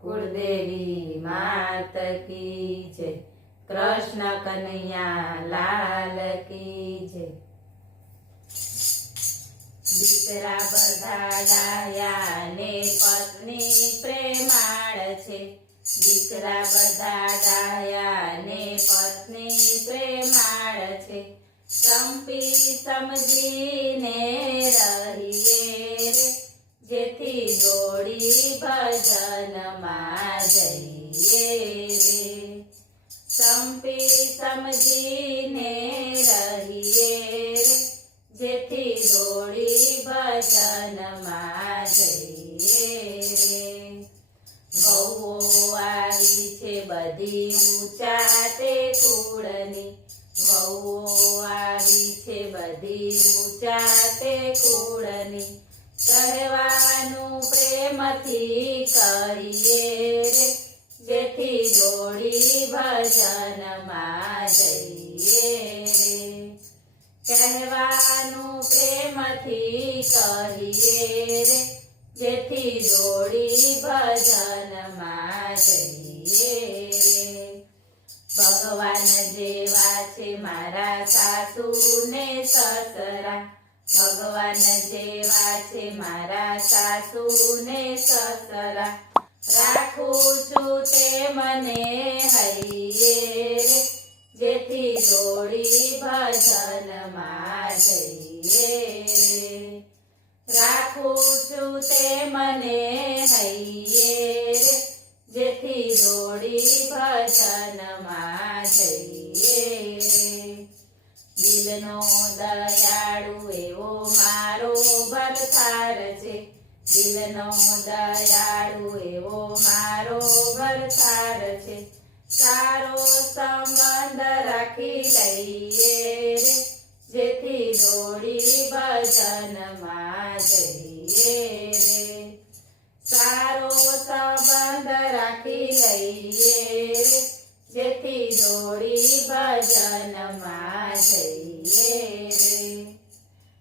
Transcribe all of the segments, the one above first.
कुलदेवी मात की जय। कृष्ण कन्हैया लाल की जय। દીકરા બધા ડાયા ને પત્ની પ્રેમાળ છે। દીકરા બધા ડાયા ને પત્ની પ્રેમાળ છે। સંપી સમજીને રહીએ રે, જેથી દોડી ભજનમાં જઈએ રે। સંપી સમજીને રહીએ રે, જેથી દોડી ભજનમાં જઈએ રે। વહુઓ આવી છે બધી ઊંચા તે કુળની, વહુઓ આવી છે બધી ઊંચા તે કુળની। કહેવાનું પ્રેમથી કહીએ રે, જેથી દોડી ભજનમાં જઈએ રે। કહેવાનું પ્રેમથી કહીએ રે, જેથી દોડી ભજનમાં જઈએ રે। ભગવાન જેવા છે મારા સાસુ ને સસરા, ભગવાન જેવા છે મારા સાસુ ને સસરા। રાખું છું તે મને હૈયે રે, જેથી દોડી ભજનમાં જઈએ રે। રાખું છું તે મને હૈયે રે, જેથી દોડી ભજનમાં જઈએ રે। દિલનો દયાળુ એવો મારો ભરતાર છે, દિલનો દયાળુ એવો મારો ભરતાર છે। સારો સંબંધ રાખી લઈએ રે, જેથી દોડી ભજનમાં જઈએ રે। સારો સંબંધ રાખી લઈએ રે, જેથી દોડી ભજનમાં જઈએ રે।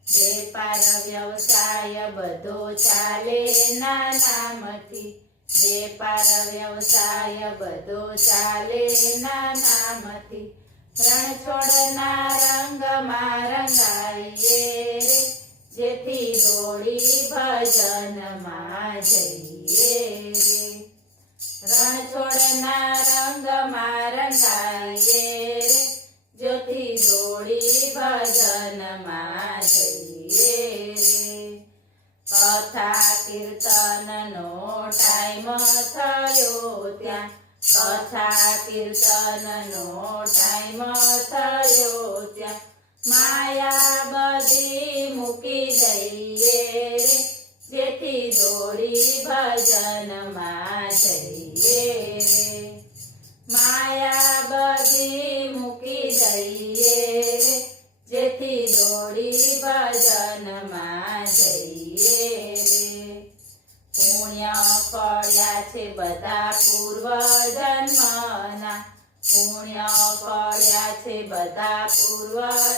વેપાર વ્યવસાય બધો ચાલે ના નામથી, વેપાર વ્યવસાય બધો ચાલે ના નામથી। રણછોડના રંગમાં રંગાઈએ રે, જેથી દોડી ભજનમાં જઈએ રે। રણછોડના રંગમાં રંગાઈએ રે, જેથી દોડી ભજનમાં જઈએ રે। કથા કીર્તનનો ટાઈમ થયો ત્યાં, કથા કીર્તનનો ટાઈમ થયો ત્યાં। માયા બધી મૂકી દઈએ રે, જેથી દોડી ભજનમાં જઈએ રે। માયા બધી મૂકી દઈએ રે, જેથી દોડી ભજનમાં જઈએ રે। પુણ્ય કર્યા છે બધા પૂર્વ જન્મના, પુણ્ય કર્યા છે બધા પૂર્વ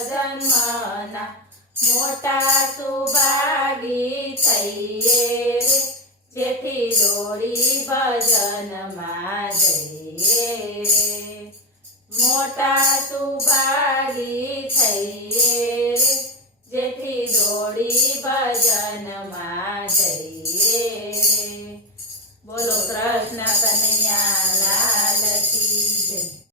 જન્મના। મોટા સુભાગી થઈએ રે, જેથી દોડી ભજનમાં જઈએ રે। મોટા સુભાગી થઈએ રે, જેથી દોડી ભજનમાં જઈએ રે। બોલો કૃષ્ણ કન્હૈયા।